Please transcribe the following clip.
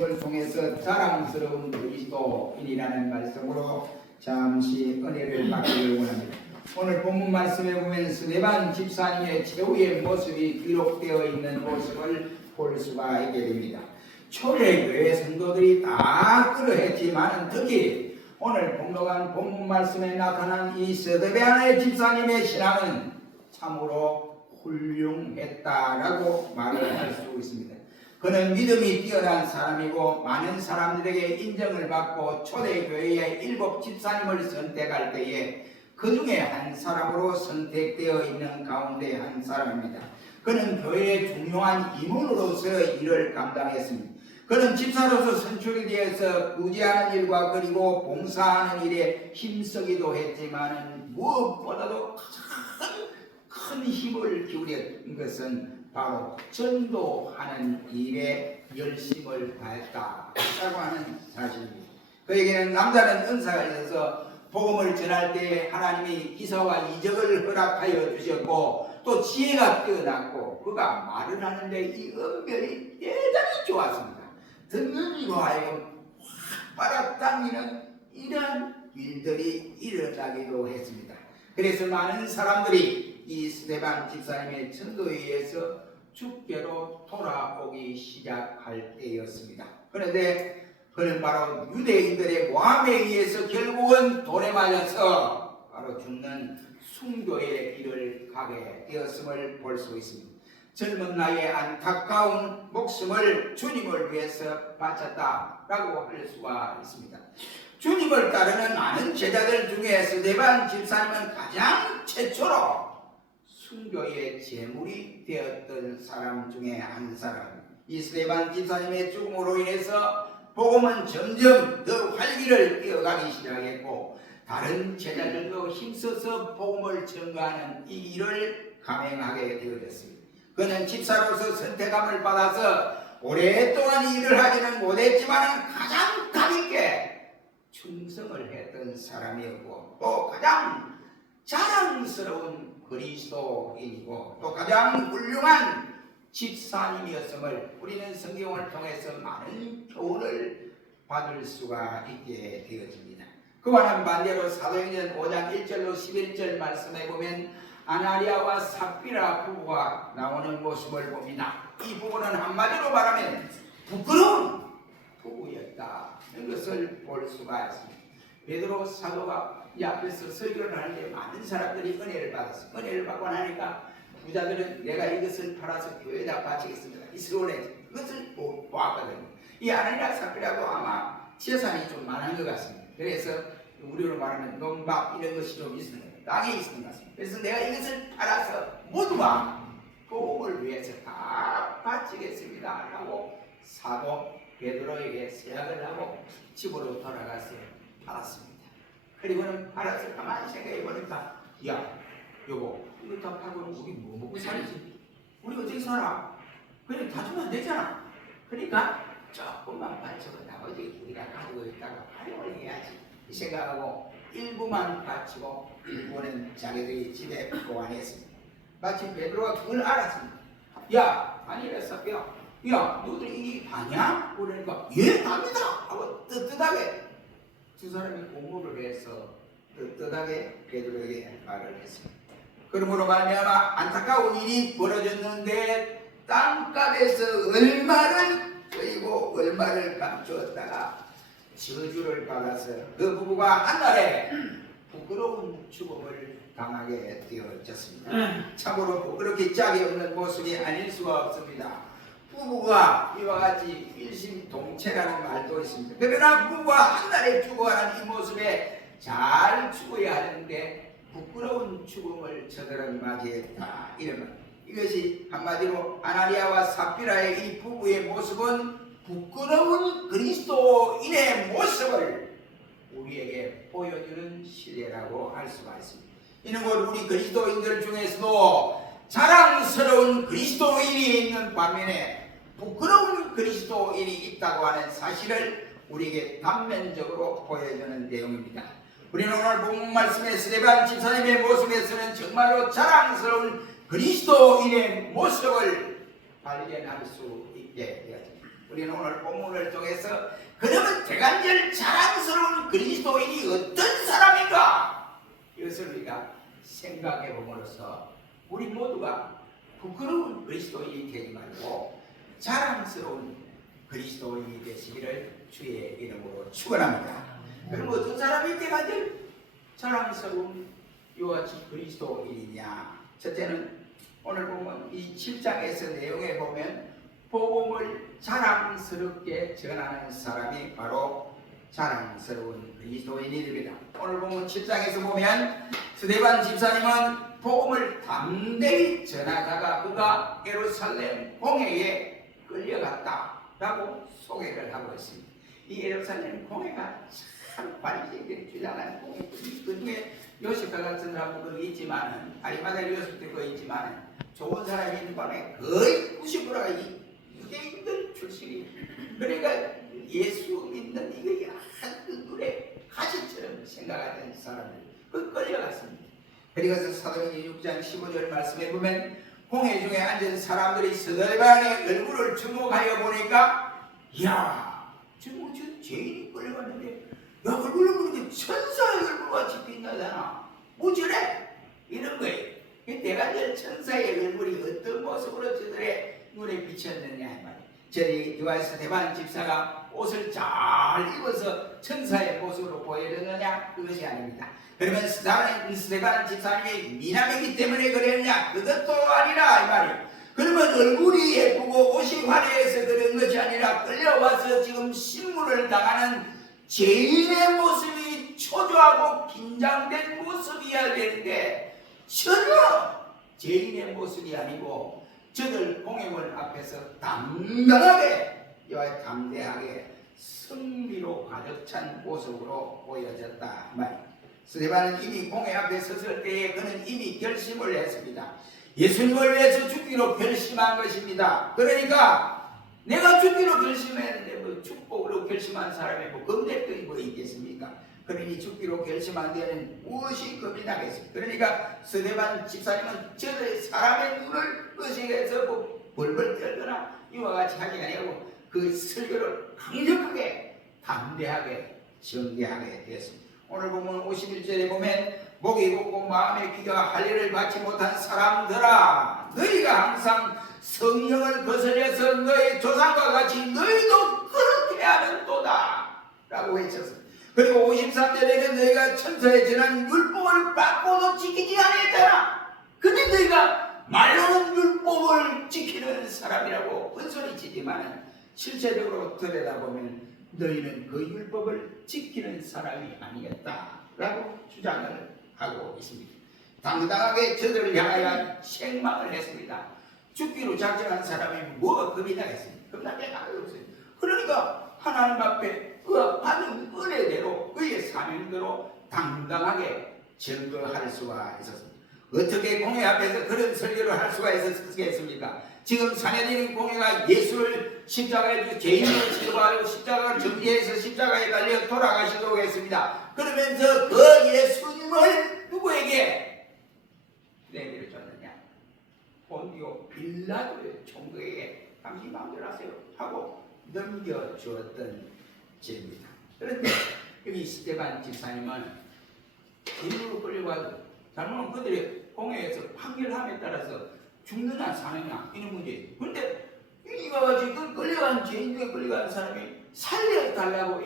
모습을 통해서 자랑스러운 그리스도인이라는 말씀으로 잠시 은혜를 받기를 원합니다. 오늘 본문 말씀에 보면 스데반 집사님의 최후의 모습이 기록되어 있는 모습을 볼 수가 있게 됩니다. 초대교회 성도들이 다 그러했지만 특히 오늘 봉독한 본문 말씀에 나타난 이 스데반의 집사님의 신앙은 참으로 훌륭했다라고 말을 할 수 있습니다. 그는 믿음이 뛰어난 사람이고 많은 사람들에게 인정을 받고 초대교회의 7 집사님을 선택할 때에 그 중에 한 사람으로 선택되어 있는 가운데 한 사람입니다. 그는 교회의 중요한 임원으로서 일을 감당했습니다. 그는 집사로서 선출이 되어서 구제하는 일과 그리고 봉사하는 일에 힘쓰기도 했지만 무엇보다도 큰 힘을 기울였던 것은 바로 전도하는 일에 열심을 다했다라고 하는 사실입니다. 그에게는 남다른 은사가 있어서 복음을 전할 때 하나님이 기사와 이적을 허락하여 주셨고 또 지혜가 뛰어났고 그가 말을 하는데 이 언변이 대단히 좋았습니다. 듣는 이와 하여금 활발당기는 이런 일들이 일어나기도 했습니다. 그래서 많은 사람들이 이 스데반 집사님의 전도에 의해서 주께로 돌아오기 시작할 때였습니다. 그런데 그는 바로 유대인들의 모함에 의해서 결국은 돌에 맞아서 바로 죽는 순교의 길을 가게 되었음을 볼 수 있습니다. 젊은 나이에 안타까운 목숨을 주님을 위해서 바쳤다라고 할 수가 있습니다. 주님을 따르는 많은 제자들 중에 스데반 집사님은 가장 최초로 순교의 제물이 되었던 사람 중에 한 사람. 이 스데반 집사님의 죽음으로 인해서 복음은 점점 더 활기를 띄어가기 시작했고 다른 제자들도 힘써서 복음을 전가하는 이 일을 감행하게 되어졌습니다. 그는 집사로서 선택함을 받아서 오랫동안 일을 하지는 못했지만 가장 감있게 충성을 했던 사람이었고 또 가장 자랑스러운 그리스도인이고 또 가장 훌륭한 집사님이었음을 우리는 성경을 통해서 많은 교훈을 받을 수가 있게 되어집니다. 그와는 반대로 사도행전 5장 1절로 11절 말씀에 보면 아나니아와 삽비라 부부가 나오는 모습을 봅니다. 이 부부는 한마디로 말하면 부끄러운 부부였다. 이것을 볼 수가 있습니다. 베드로 사도가 이 앞에서 설교를 하는데 많은 사람들이 은혜를 받았습니다. 은혜를 받고 나니까 부자들은 내가 이것을 팔아서 교회에다 바치겠습니다. 이스라엘에 그것을 보았거든요. 이 아나니아 삽비라도 아마 재산이 좀 많은 것 같습니다. 그래서 우리로 말하면 논밭 이런 것이 좀 있는 거예요. 땅에 있는 것 같습니다. 그래서 내가 이것을 팔아서 모두가 복음을 위해서 다 바치겠습니다 라고 사도 베드로에게 서약을 하고 집으로 돌아가서 팔았습니다. 그리고는 팔아서 가만히 생각해 보니까 야 여보 이거 다 팔고 우리 뭐 먹고 살지? 우리 어떻게 살아? 그냥 다 주면 안 되잖아. 그러니까 조금만 바치고 나머지 우리가 가지고 있다가 활용을 해야지 이 생각하고 일부만 바치고 일부는 자기들이 집에 보관했습니다. 마침 베드로가 그걸 알았습니다. 야 아니라 삽비야 야 너희들 이게 다냐? 그러니까 예 답니다 하고 뜨뜻하게 두 사람이 공부를 해서 뜨뜻하게 베드로에게 말을 했습니다. 그러므로 말미암아 안타까운 일이 벌어졌는데 땅값에서 얼마를 그리고 얼마를 감추었다가 저주를 받아서 그 부부가 한날에 부끄러운 죽음을 당하게 되어졌습니다. 참으로 부끄럽게 짝이 없는 모습이 아닐 수가 없습니다. 부부가 이와 같이 일심동체라는 말도 있습니다. 그러나 부부가 한날에 죽어가는 이 모습에 잘 죽어야 하는데 부끄러운 죽음을 저들은 맞이했다. 이런 말. 이것이 한마디로 아나니아와 삽비라의 이 부부의 모습은 부끄러운 그리스도인의 모습을 우리에게 보여주는 시대라고 할 수가 있습니다. 이는 곧 우리 그리스도인들 중에서도 자랑스러운 그리스도인이 있는 반면에 부끄러운 그리스도인이 있다고 하는 사실을 우리에게 단면적으로 보여주는 내용입니다. 우리는 오늘 본문 말씀의 스데반 집사님의 모습에서는 정말로 자랑스러운 그리스도인의 모습을 발견할 수 있게 되었습니다. 우리는 오늘 본문을 통해서 대간절 자랑스러운 그리스도인이 어떤 사람인가? 이것을 우리가 생각해 봄으로써 우리 모두가 부끄러운 그리스도인이 되지 말고 자랑스러운 그리스도인이 되시기를 주의 이름으로 축원합니다. 그럼 어떤 사람이 대간절 자랑스러운 이와 같이 그리스도인이냐? 첫째는 오늘 보면 이 7장에서 내용에 보면 복음을 자랑스럽게 전하는 사람이 바로 자랑스러운 그리스도인이 됩니다. 오늘 보면 7장에서 보면 스데반 집사님은 복음을 담대히 전하다가 그가 예루살렘 공회에 끌려갔다라고 소개를 하고 있습니다. 이 예루살렘 공회가 참 바리새인들이 주장하는 공회, 그 중에 요셉과 같은 사람도 거기 있지만은 아리마다 요셉도 거기 있지만은 좋은 사람이 있는 반에 거의 90%가 유대인들 출신이, 그러니까 예수 믿는 이거 그 눈에 가시처럼 생각하던 사람들 그 끌려갔습니다. 그리고서 사도행전 6장 15절 말씀에 보면 공회 중에 앉은 사람들이 스데반의 얼굴을 주목하여 보니까 이야 저 죄인이 끌려갔는데 야 얼굴을 보니까 천사의 얼굴같이 빛나잖아. 뭐 저래? 이런 거예요. 대간절 천사의 얼굴이 어떤 모습으로 저들의 눈에 비쳤느냐 이 말이에요. 저희 이와에서 대반 집사가 옷을 잘 입어서 천사의 모습으로 보여줬느냐? 그것이 아닙니다. 그러면 스데반 집사님이 미남이기 때문에 그랬냐? 그것도 아니라 이 말이에요. 그러면 얼굴이 예쁘고 옷이 화려해서 그런 것이 아니라 끌려와서 지금 신문을 당하는 죄인의 모습이 초조하고 긴장된 모습이어야 되는데 전혀 죄인의 모습이 아니고 저들 공회물 앞에서 당당하게 담대하게 승리로 가득 찬 모습으로 보여졌다 말이에요. 스데반은 이미 공회 앞에 섰을 때에 그는 이미 결심을 했습니다. 예수님을 위해서 죽기로 결심한 것입니다. 그러니까 내가 죽기로 결심했는데 뭐 축복으로 결심한 사람이 뭐 검색들이 뭐 있겠습니까? 그러니 죽기로 결심한 데는 무엇이 겁이 나겠습니까? 그러니까 스데반 집사님은 저들의 사람의 눈을 의식해서 뭐 벌벌 떨거나 이와 같이 하지 아니하고 그 설교를 강력하게 담대하게 정대하게 되었습니다. 오늘 보면 51절에 보면 목이 곱고 마음의 귀가 할 일을 받지 못한 사람들아 너희가 항상 성령을 거스려서 너희 조상과 같이 너희도 그렇게 하는도다 라고 외쳤습니다. 그리고 53절에는 너희가 천사에 전한 율법을 받고도 지키지 아니했잖아. 근데 너희가 말로는 율법을 지키는 사람이라고 큰소리치지만 실제적으로 들여다보면 너희는 그 율법을 지키는 사람이 아니었다라고 주장을 하고 있습니다. 당당하게 저들을 향하여 책망을 했습니다. 죽기로 작정한 사람이 뭐가 겁이 나겠습니까? 겁나게 하나도 없어요. 그러니까 하나님 앞에 그가 받은 은혜대로 그의 사명대로 당당하게 증거할 수가 있었습니다. 어떻게 공회 앞에서 그런 설교를 할 수가 있었겠습니까? 지금 사내들인 공회가 예수를 십자가에 죄인으로 치료하고 십자가를 정죄해서 십자가에 달려 돌아가시도록 했습니다. 그러면서 그 예수님을 누구에게 내밀어 줬느냐? 본디오 빌라도의 총독에게 당신 마음대로 하세요 하고 넘겨주었던 죄입니다. 그런데 여기 스데반 집사님은 인으로 끌려가도 잘못하면 그들의 공회에서 판결함에 따라서 죽느냐 사느냐 이런 문제예요. 그런데 이와 같이 끌려간 죄인 중에 끌려간 사람이 살려달라고